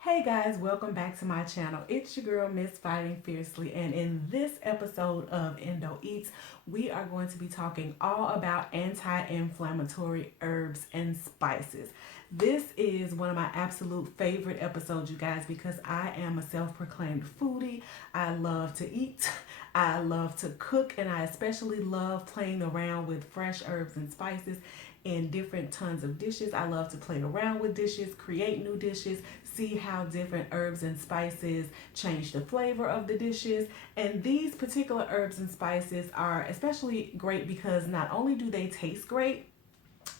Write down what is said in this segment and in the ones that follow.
Hey guys, welcome back to my channel. It's your girl, Miss Fighting Fiercely, and in this episode of Endo Eats, we are going to be talking all about anti-inflammatory herbs and spices. This is one of my absolute favorite episodes, you guys, because I am a self-proclaimed foodie. I love to eat, I love to cook, and I especially love playing around with fresh herbs and spices in different tons of dishes. I love to play around with dishes, create new dishes, see how different herbs and spices change the flavor of the dishes. And these particular herbs and spices are especially great because not only do they taste great,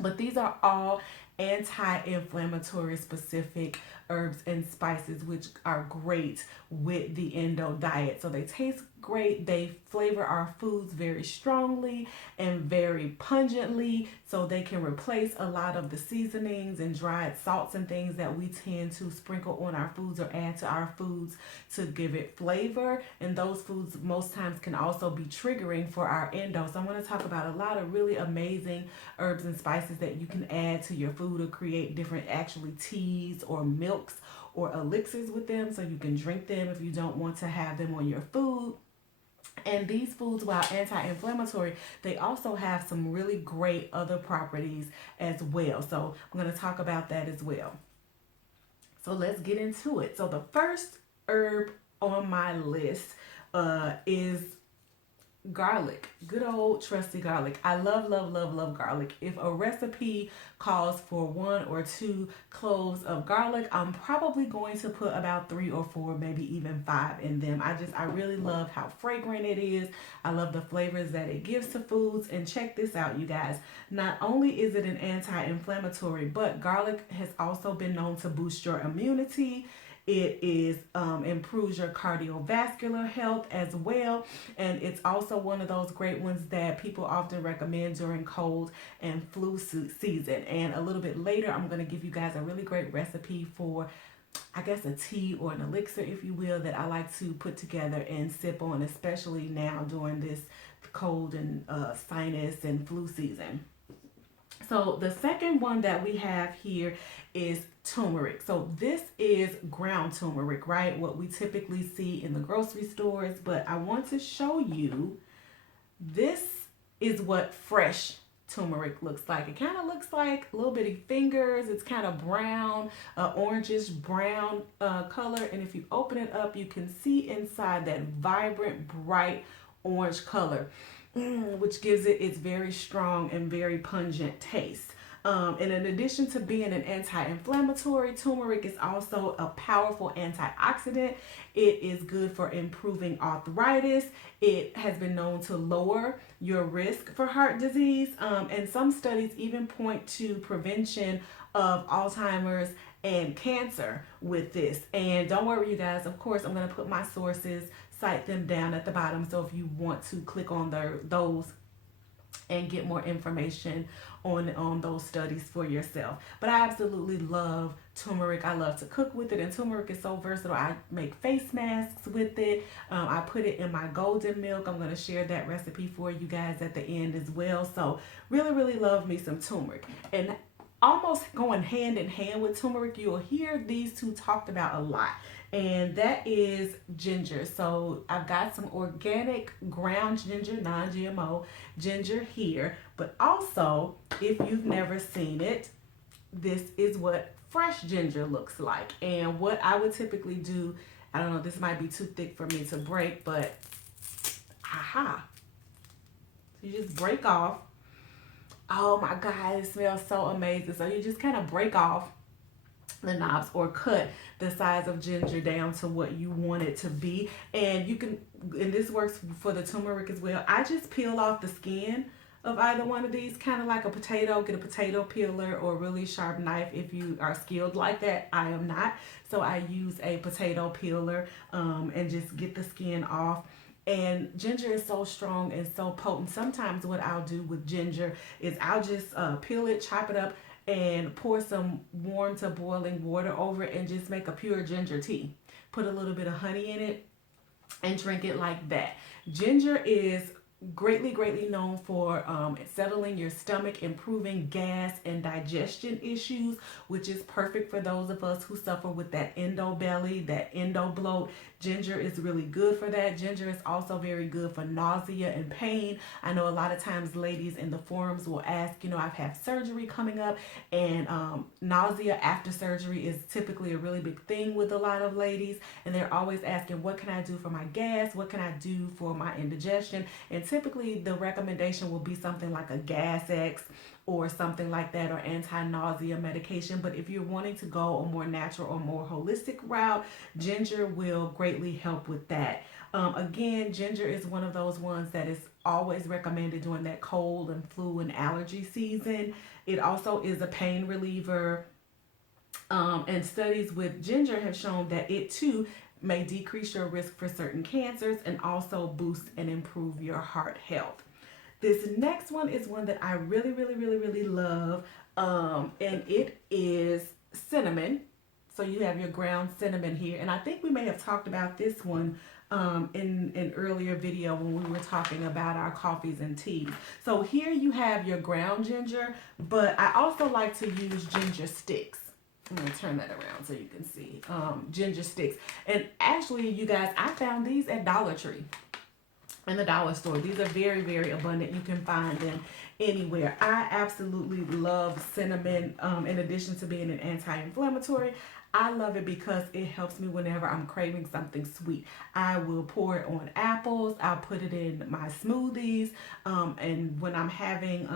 but these are all anti-inflammatory specific herbs and spices, which are great with the endo diet. So they taste great, they flavor our foods very strongly and very pungently, so they can replace a lot of the seasonings and dried salts and things that we tend to sprinkle on our foods or add to our foods to give it flavor. And those foods most times can also be triggering for our endo. So I'm going to talk about a lot of really amazing herbs and spices that you can add to your food or create different actually teas or milks or elixirs with them, so you can drink them if you don't want to have them on your food. And these foods, while anti-inflammatory, they also have some really great other properties as well. So I'm going to talk about that as well. So let's get into it. So the first herb on my list is garlic. Good old trusty garlic. I love, love, love, love garlic. If a recipe calls for 1 or 2 cloves of garlic, I'm probably going to put about 3 or 4, maybe even 5 in them. I really love how fragrant it is. I love the flavors that it gives to foods. And check this out, you guys. Not only is it an anti-inflammatory, but garlic has also been known to boost your immunity. It improves your cardiovascular health as well. And it's also one of those great ones that people often recommend during cold and flu season. And a little bit later, I'm going to give you guys a really great recipe for, I guess, a tea or an elixir, if you will, that I like to put together and sip on, especially now during this cold and sinus and flu season. So the second one that we have here is turmeric. So this is ground turmeric, right? What we typically see in the grocery stores. But I want to show you, this is what fresh turmeric looks like. It kind of looks like little bitty fingers. It's kind of brown, orangish brown color. And if you open it up, you can see inside that vibrant, bright orange color, which gives it its very strong and very pungent taste. And in addition to being an anti-inflammatory, turmeric is also a powerful antioxidant. It is good for improving arthritis. It has been known to lower your risk for heart disease. And some studies even point to prevention of Alzheimer's and cancer with this. And don't worry, you guys, of course, I'm going to put my sources, cite them down at the bottom. So if you want to click on those and get more information on those studies for yourself. But I absolutely love turmeric. I love to cook with it, and turmeric is so versatile. I make face masks with it. I put it in my golden milk. I'm going to share that recipe for you guys at the end as well. So really, really love me some turmeric. And almost going hand in hand with turmeric, you'll hear these two talked about a lot, and that is ginger. So I've got some organic ground ginger, non-GMO ginger here, but also, if you've never seen it, this is what fresh ginger looks like. And what I would typically do, I don't know, this might be too thick for me to break, but aha, so you just break off. Oh my God, it smells so amazing. So you just kind of break off the knobs or cut the size of ginger down to what you want it to be. And you can, and this works for the turmeric as well. I just peel off the skin of either one of these, kind of like a potato. Get a potato peeler or a really sharp knife if you are skilled like that. I am not. So I use a potato peeler and just get the skin off. And ginger is so strong and so potent. Sometimes what I'll do with ginger is I'll just peel it, chop it up, and pour some warm to boiling water over it and just make a pure ginger tea. Put a little bit of honey in it and drink it like that. Ginger is greatly known for settling your stomach, improving gas and digestion issues, which is perfect for those of us who suffer with that endo belly, that endo bloat. Ginger is really good for that. Ginger is also very good for nausea and pain. I know a lot of times ladies in the forums will ask, I've had surgery coming up, and nausea after surgery is typically a really big thing with a lot of ladies, and they're always asking, what can I do for my gas? What can I do for my indigestion? And typically the recommendation will be something like a Gas X or something like that, or anti-nausea medication. But if you're wanting to go a more natural or more holistic route, ginger will greatly help with that. Again, ginger is one of those ones that is always recommended during that cold and flu and allergy season. It also is a pain reliever. And studies with ginger have shown that it too may decrease your risk for certain cancers and also boost and improve your heart health. This next one is one that I really love, and it is cinnamon. So you have your ground cinnamon here, and I think we may have talked about this one in an earlier video when we were talking about our coffees and teas. So here you have your ground ginger, but I also like to use ginger sticks. I'm going to turn that around so you can see ginger sticks. And actually, you guys, I found these at Dollar Tree. In the dollar store. These are very abundant. You can find them anywhere. I absolutely love cinnamon. In addition to being an anti-inflammatory, I love it because it helps me whenever I'm craving something sweet. I will pour it on apples. I'll put it in my smoothies. And when I'm having,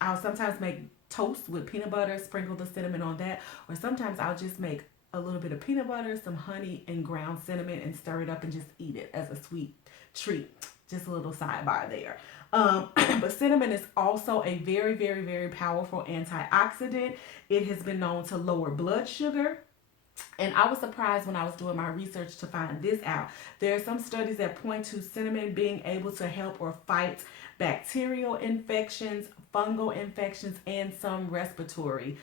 I'll sometimes make toast with peanut butter, sprinkle the cinnamon on that. Or sometimes I'll just make a little bit of peanut butter, some honey, and ground cinnamon and stir it up and just eat it as a sweet treat. Just a little sidebar there. But cinnamon is also a very powerful antioxidant. It has been known to lower blood sugar. And I was surprised when I was doing my research to find this out. There are some studies that point to cinnamon being able to help or fight bacterial infections, fungal infections, and some respiratory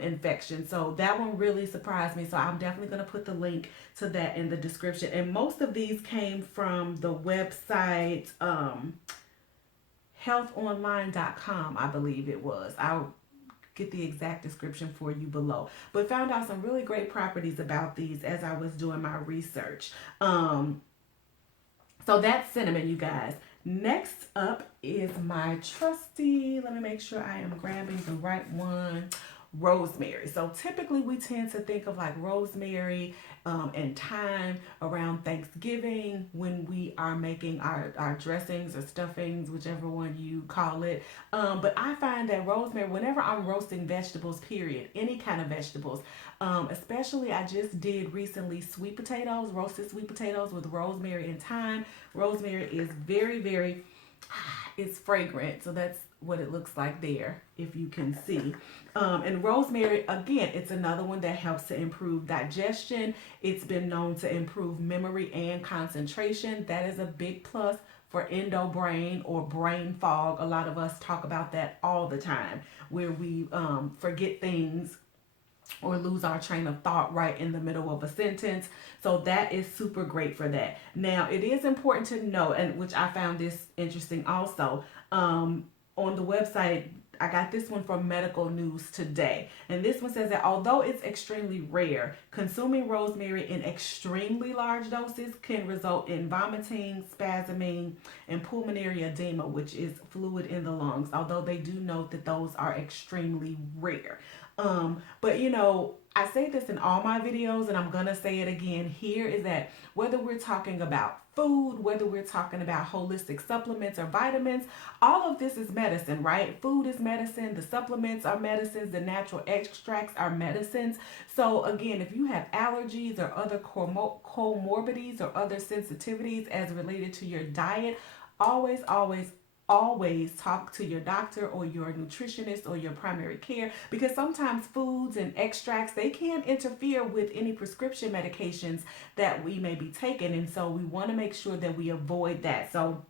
infections. So that one really surprised me. So I'm definitely going to put the link to that in the description. And most of these came from the website healthonline.com, I believe it was. I'll get the exact description for you below. But found out some really great properties about these as I was doing my research. So that's cinnamon, you guys. Next up is my trusty, let me make sure I am grabbing the right one, rosemary. So typically we tend to think of like rosemary and thyme around Thanksgiving when we are making our dressings or stuffings, whichever one you call it. But I find that rosemary, whenever I'm roasting vegetables, period, any kind of vegetables, especially I just did recently sweet potatoes, roasted sweet potatoes with rosemary and thyme. Rosemary is very, it's fragrant. So that's what it looks like there, if you can see. And rosemary, again, it's another one that helps to improve digestion. It's been known to improve memory and concentration. That is a big plus for endo brain or brain fog. A lot of us talk about that all the time, where we forget things or lose our train of thought right in the middle of a sentence. So that is super great for that. Now, it is important to know, and which I found this interesting also, on the website, I got this one from Medical News Today. And this one says that although it's extremely rare, consuming rosemary in extremely large doses can result in vomiting, spasming, and pulmonary edema, which is fluid in the lungs, although they do note that those are extremely rare. But I say this in all my videos, and I'm going to say it again here, is that whether we're talking about food, whether we're talking about holistic supplements or vitamins, all of this is medicine, right? Food is medicine. The supplements are medicines. The natural extracts are medicines. So again, if you have allergies or other comorbidities or other sensitivities as related to your diet, always talk to your doctor or your nutritionist or your primary care, because sometimes foods and extracts, they can interfere with any prescription medications that we may be taking, and so we want to make sure that we avoid that. So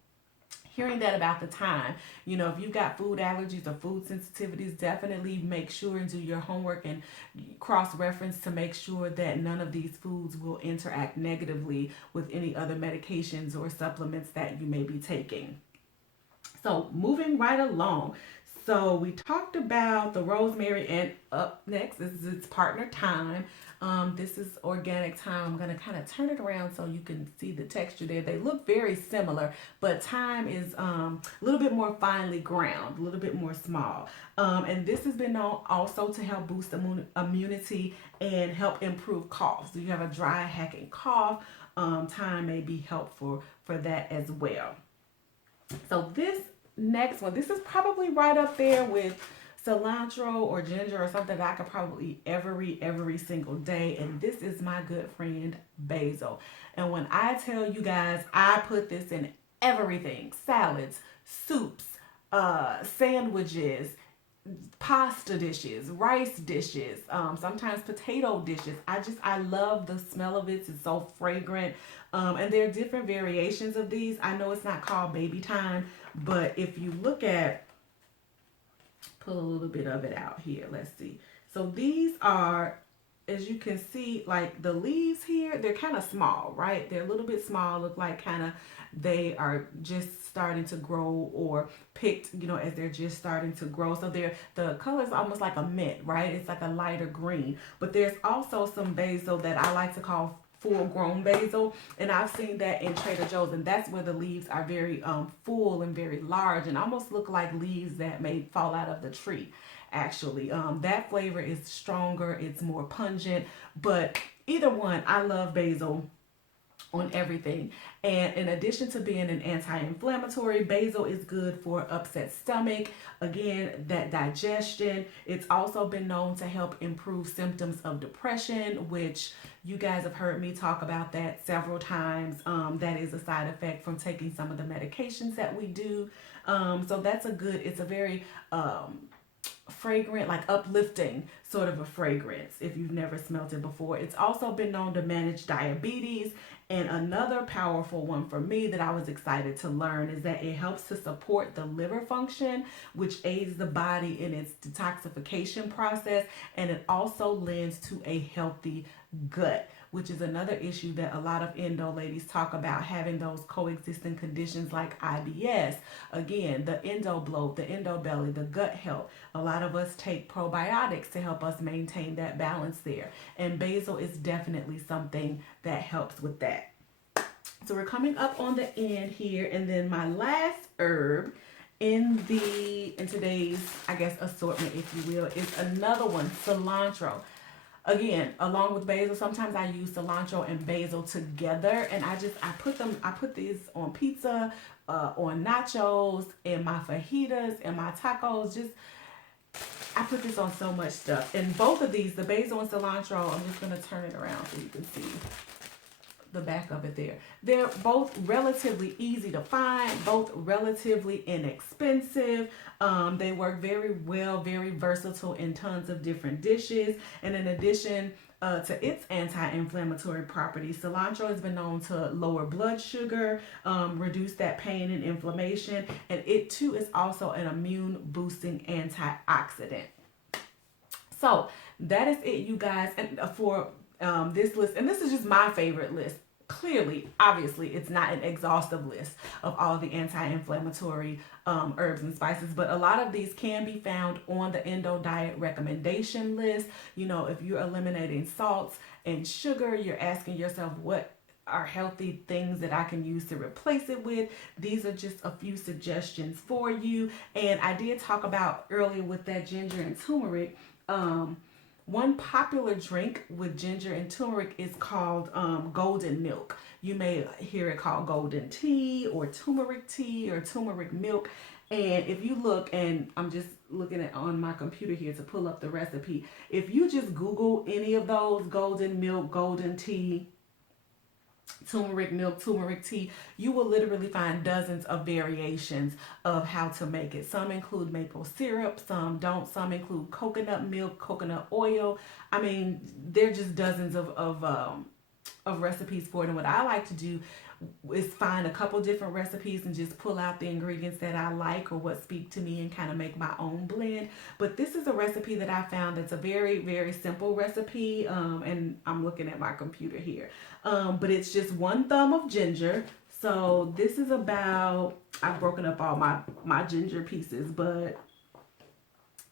hearing that about the time, if you've got food allergies or food sensitivities, definitely make sure and do your homework and cross-reference to make sure that none of these foods will interact negatively with any other medications or supplements that you may be taking. So moving right along. So we talked about the rosemary, and up next is its partner thyme. This is organic thyme. I'm gonna kind of turn it around so you can see the texture there. They look very similar, but thyme is a little bit more finely ground, a little bit more small. And this has been known also to help boost immunity and help improve cough. So you have a dry hacking cough, thyme may be helpful for that as well. So this next one, this is probably right up there with cilantro or ginger or something that I could probably eat every single day. And this is my good friend basil. And when I tell you guys, I put this in everything: salads, soups, sandwiches, pasta dishes, rice dishes, sometimes potato dishes. I love the smell of it. It's so fragrant. And there are different variations of these. I know it's not called baby thyme, but if you look at, pull a little bit of it out here. Let's see. So these are, as you can see, like the leaves here, they're kind of small, right? They're a little bit small, look like kind of they are just starting to grow or picked, as they're just starting to grow. So the color is almost like a mint, right? It's like a lighter green. But there's also some basil that I like to call full grown basil, and I've seen that in Trader Joe's, and that's where the leaves are very full and very large and almost look like leaves that may fall out of the tree. Actually, that flavor is stronger, it's more pungent, but either one, I love basil on everything. And in addition to being an anti-inflammatory, basil is good for upset stomach, again, that digestion. It's also been known to help improve symptoms of depression, which you guys have heard me talk about that several times. That is a side effect from taking some of the medications that we do. So that's it's a very fragrant, like uplifting sort of a fragrance if you've never smelt it before. It's also been known to manage diabetes. And another powerful one for me that I was excited to learn is that it helps to support the liver function, which aids the body in its detoxification process. And it also lends to a healthy gut, which is another issue that a lot of endo ladies talk about, having those coexisting conditions like IBS, again, the endo bloat, the endo belly, the gut health. A lot of us take probiotics to help us maintain that balance there. And basil is definitely something that helps with that. So we're coming up on the end here, and then my last herb in today's, I guess, assortment, if you will, is another one, cilantro. Again, along with basil, sometimes I use cilantro and basil together, and I put these on pizza, on nachos, in my fajitas, in my tacos. I put this on so much stuff. And both of these, the basil and cilantro, I'm just gonna turn it around so you can see the back of it there. They're both relatively easy to find, both relatively inexpensive. They work very well, very versatile in tons of different dishes. And in addition to its anti-inflammatory properties, cilantro has been known to lower blood sugar, reduce that pain and inflammation, and it too is also an immune boosting antioxidant. So that is it, you guys, and for this list, and this is just my favorite list. Clearly, obviously, it's not an exhaustive list of all the anti-inflammatory herbs and spices, but a lot of these can be found on the Endo diet recommendation list. If you're eliminating salts and sugar, you're asking yourself, what are healthy things that I can use to replace it with? These are just a few suggestions for you. And I did talk about earlier with that ginger and turmeric. One popular drink with ginger and turmeric is called golden milk. You may hear it called golden tea or turmeric milk. And if you look, and I'm just looking at on my computer here to pull up the recipe. If you just Google any of those, golden milk, golden tea, turmeric milk, turmeric tea, you will literally find dozens of variations of how to make it. Some include maple syrup, some don't. Some include coconut milk, coconut oil. I mean, there are just dozens of recipes for it. And what I like to do is find a couple different recipes and just pull out the ingredients that I like or what speak to me and kind of make my own blend. But this is a recipe that I found that's a very, very simple recipe. And I'm looking at my computer here. But it's just 1 thumb of ginger, So this is about, I've broken up all my ginger pieces, but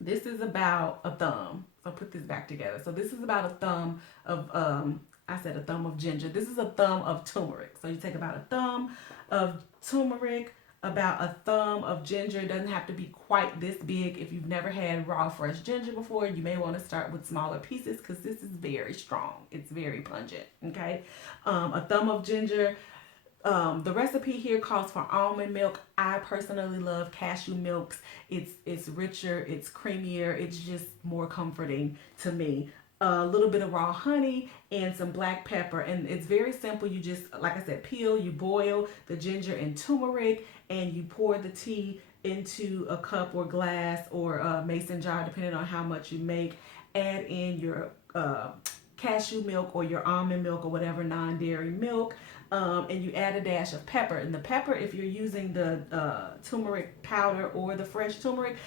this is about a thumb. I'll put this back together. So this is about a thumb of, I said a thumb of ginger. This is a thumb of turmeric. So you take about a thumb of turmeric, about a thumb of ginger. It doesn't have to be quite this big. If you've never had raw fresh ginger before, you may want to start with smaller pieces because this is very strong. It's very pungent. Okay, a thumb of ginger. The recipe here calls for almond milk. I personally love cashew milks. It's richer, it's creamier, it's just more comforting to me. A little bit of raw honey and some black pepper, and it's very simple. You just, like I said, peel, you boil the ginger and turmeric, and you pour the tea into a cup or glass or a mason jar, depending on how much you make. Add in your cashew milk or your almond milk or whatever non-dairy milk. And you add a dash of pepper. And the pepper, if you're using the turmeric powder or the fresh turmeric,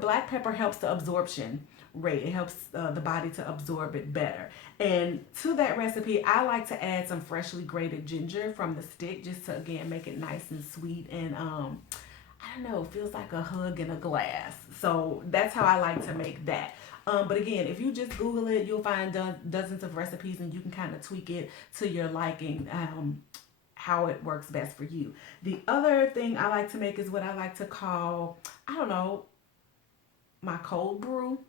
black pepper helps the absorption rate. It helps the body to absorb it better. And to that recipe, I like to add some freshly grated ginger from the stick, just to, again, make it nice and sweet. And I don't know, it feels like a hug in a glass. So that's how I like to make that. But again, if you just Google it, you'll find dozens of recipes, and you can kind of tweak it to your liking, how it works best for you. The other thing I like to make is what I like to call, I don't know, my cold brew.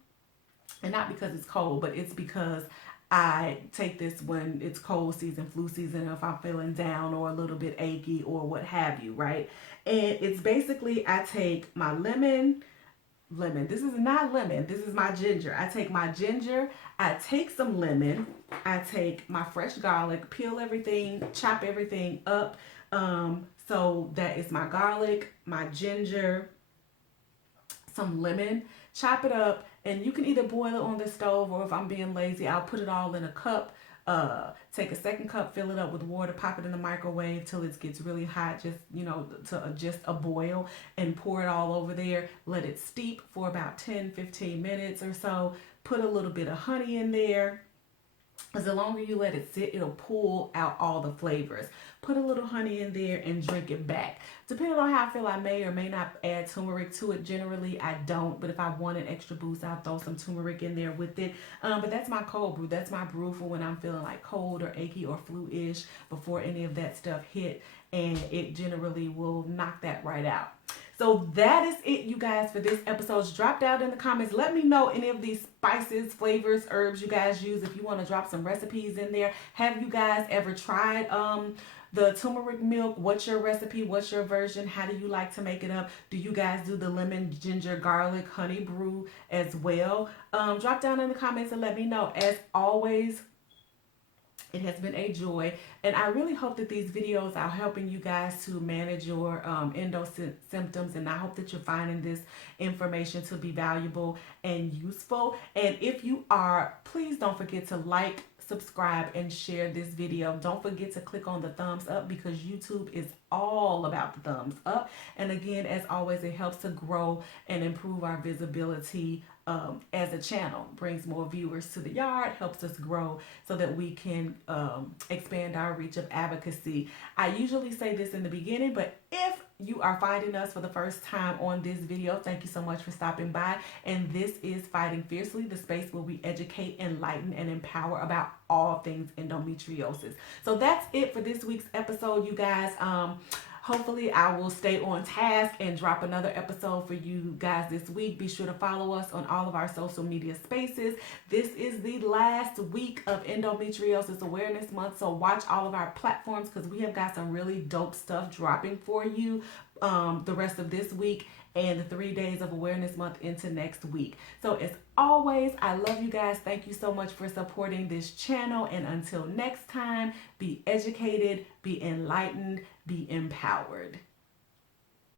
And not because it's cold, but it's because I take this when it's cold season, flu season, if I'm feeling down or a little bit achy or what have you, right? And it's basically, I take my lemon. This is not lemon. This is my ginger. I take my ginger. I take some lemon. I take my fresh garlic, peel everything, chop everything up. So that is my garlic, my ginger, some lemon, chop it up. And you can either boil it on the stove, or if I'm being lazy, I'll put it all in a cup. Take a second cup, fill it up with water, pop it in the microwave till it gets really hot, just, to just a boil, and pour it all over there. Let it steep for about 10-15 minutes or so. Put a little bit of honey in there, because the longer you let it sit, it'll pull out all the flavors. Put a little honey in there and drink it back. Depending on how I feel, I may or may not add turmeric to it. Generally, I don't, but if I want an extra boost, I'll throw some turmeric in there with it. But that's my cold brew. That's my brew for when I'm feeling like cold or achy or flu-ish before any of that stuff hit, and it generally will knock that right out. So that is it, you guys, for this episode. Drop down in the comments. Let me know any of these spices, flavors, herbs you guys use. If you want to drop some recipes in there. Have you guys ever tried the turmeric milk? What's your recipe? What's your version? How do you like to make it up? Do you guys do the lemon, ginger, garlic, honey brew as well? Drop down in the comments and let me know. As always, it has been a joy, and I really hope that these videos are helping you guys to manage your endo symptoms, and I hope that you're finding this information to be valuable and useful. And if you are, please don't forget to like, subscribe, and share this video. Don't forget to click on the thumbs up, because YouTube is all about the thumbs up. And again, as always, it helps to grow and improve our visibility as a channel. Brings more viewers to the yard, helps us grow so that we can expand our reach of advocacy. I usually say this in the beginning, but if you are finding us for the first time on this video, thank you so much for stopping by. And this is Fighting Fiercely, the space where we educate, enlighten, and empower about all things endometriosis. So that's it for this week's episode, you guys. Hopefully I will stay on task and drop another episode for you guys this week. Be sure to follow us on all of our social media spaces. This is the last week of Endometriosis Awareness Month, so watch all of our platforms, because we have got some really dope stuff dropping for you the rest of this week and the 3 days of Awareness Month into next week. So as always, I love you guys. Thank you so much for supporting this channel. And until next time, be educated, be enlightened, be empowered.